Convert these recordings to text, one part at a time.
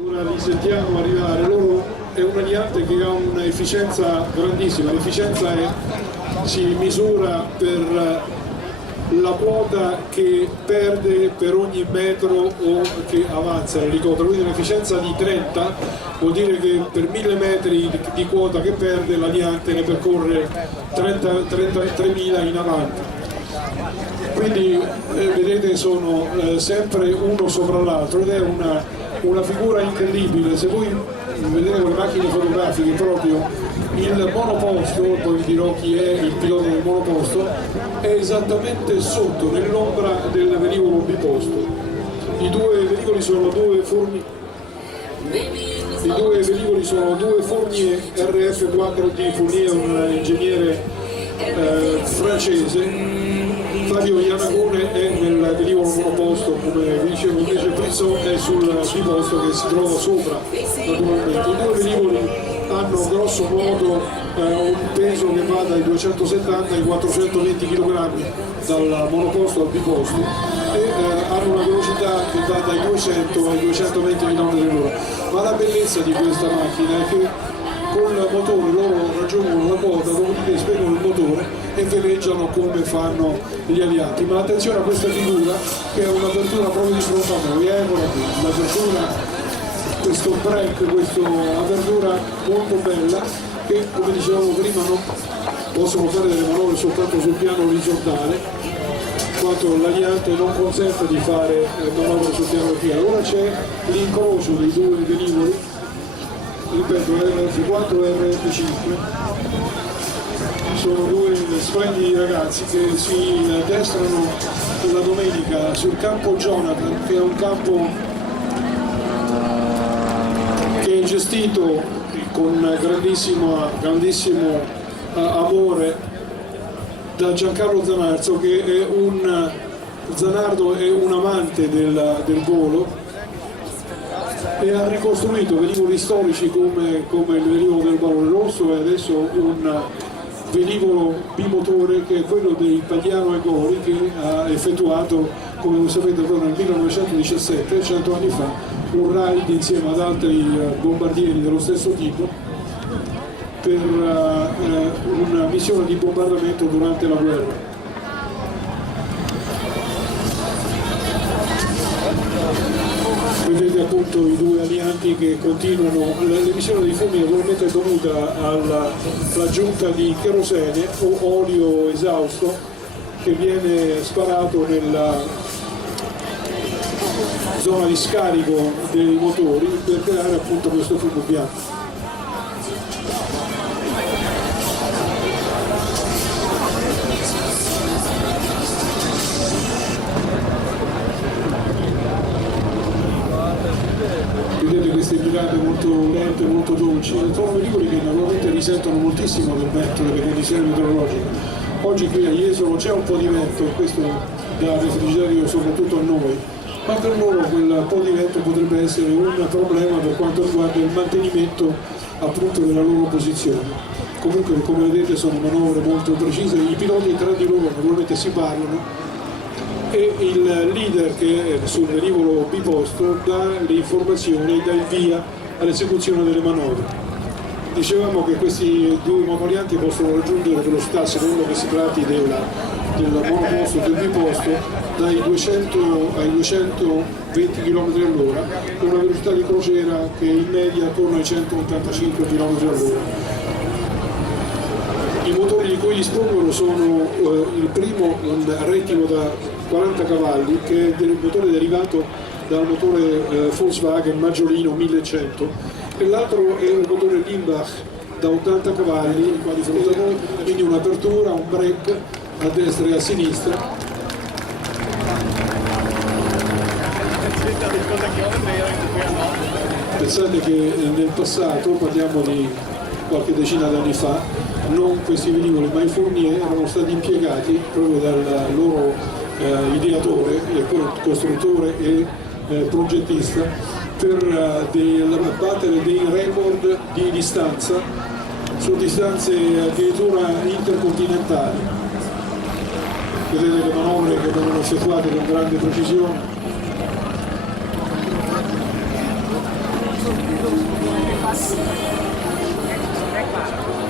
Ora li sentiamo arrivare, loro è un aliante che ha un'efficienza grandissima, l'efficienza si misura per la quota che perde per ogni metro o che avanza l'elicottero, quindi un'efficienza di 30 vuol dire che per 1000 metri di quota che perde l'aliante ne percorre 33.000 in avanti. Quindi vedete sono sempre uno sopra l'altro ed è una figura incredibile. Se voi vedete con le macchine fotografiche proprio il monoposto, poi vi dirò chi è il pilota del monoposto, è esattamente sotto nell'ombra del velivolo biposto. I due velivoli sono due fornie RF4D. Fournier è un ingegnere francese. Fabio Iannacone è nel velivolo monoposto, come vi dicevo, invece Frizzon è sul biposto che si trova sopra. Naturalmente i due velivoli hanno grosso modo un peso che va dai 270 ai 420 kg dal monoposto al biposto e hanno una velocità che va dai 200 ai 220 km/h. Ma la bellezza di questa macchina è che con il motore loro raggiungono la quota, dopodiché spengono il motore e veleggiano come fanno gli aliati. Ma attenzione a questa figura che è un'apertura proprio di fronte a noi, eccola qui, l'apertura, questo break, questa apertura molto bella che, come dicevamo prima, non possono fare delle manovre soltanto sul piano orizzontale, quanto l'aliante non consente di fare manovre sul piano verticale. Ora c'è l'incrocio dei due velivoli, ripeto, RF4 e RF5, sono due splendidi ragazzi che si addestrano la domenica sul campo Jonathan, che è un campo che è gestito con grandissimo amore da Giancarlo Zanarzo, che è Zanardo è un amante del volo e ha ricostruito velivoli storici come il velivolo del Barone Rosso e adesso un velivolo bimotore che è quello dei Pagliano e Gori, che ha effettuato, come voi sapete, nel 1917, 100 anni fa, un raid insieme ad altri bombardieri dello stesso tipo per una missione di bombardamento durante la guerra. Vedete appunto i due alianti che continuano. L'emissione dei fumi naturalmente è dovuta all'aggiunta di cherosene o olio esausto che viene sparato nella zona di scarico dei motori per creare appunto questo fumo bianco. Vedete queste brigate molto lente, molto dolci, sono velivoli che naturalmente risentono moltissimo del vento, delle condizioni meteorologiche. Oggi qui a Jesolo c'è un po' di vento, questo dà refrigerio soprattutto a noi, ma per loro quel po' di vento potrebbe essere un problema per quanto riguarda il mantenimento appunto della loro posizione. Comunque, come vedete, sono manovre molto precise, i piloti tra di loro naturalmente si parlano e il leader che è sul velivolo biposto dà le informazioni e dà il via all'esecuzione delle manovre. Dicevamo che questi due motorianti possono raggiungere velocità, secondo che si tratti del monoposto e del biposto, dai 200 ai 220 km/h, con una velocità di crociera che in media attorno ai 185 km/h. I motori di cui dispongono sono il primo un rettimo da 40 cavalli che è del motore derivato dal motore Volkswagen Maggiolino 1100 e l'altro è un motore Limbach da 80 cavalli, qua di fronte a noi, quindi un'apertura, un break a destra e a sinistra. Pensate che nel passato, parliamo di qualche decina d'anni fa, non questi velivoli ma i Fournier erano stati impiegati proprio dal loro ideatore, costruttore e progettista per battere dei record di distanza su distanze addirittura intercontinentali. Vedete le manovre che vengono effettuate con grande precisione.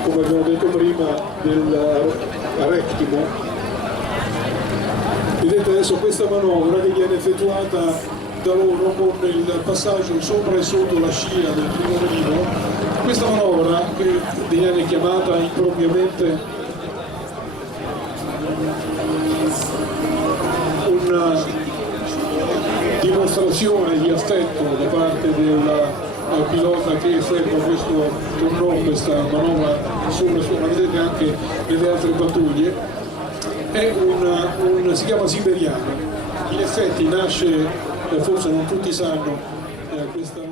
come abbiamo detto prima, del rectimo. Vedete adesso questa manovra che viene effettuata da loro con il passaggio sopra e sotto la scia del primo velivolo. Questa manovra, che viene chiamata impropriamente una dimostrazione di affetto da parte del pilota che effettua questo turno, questa manovra sopra, la vedete anche nelle altre pattuglie, si chiama siberiana. In effetti nasce, forse non tutti sanno, questa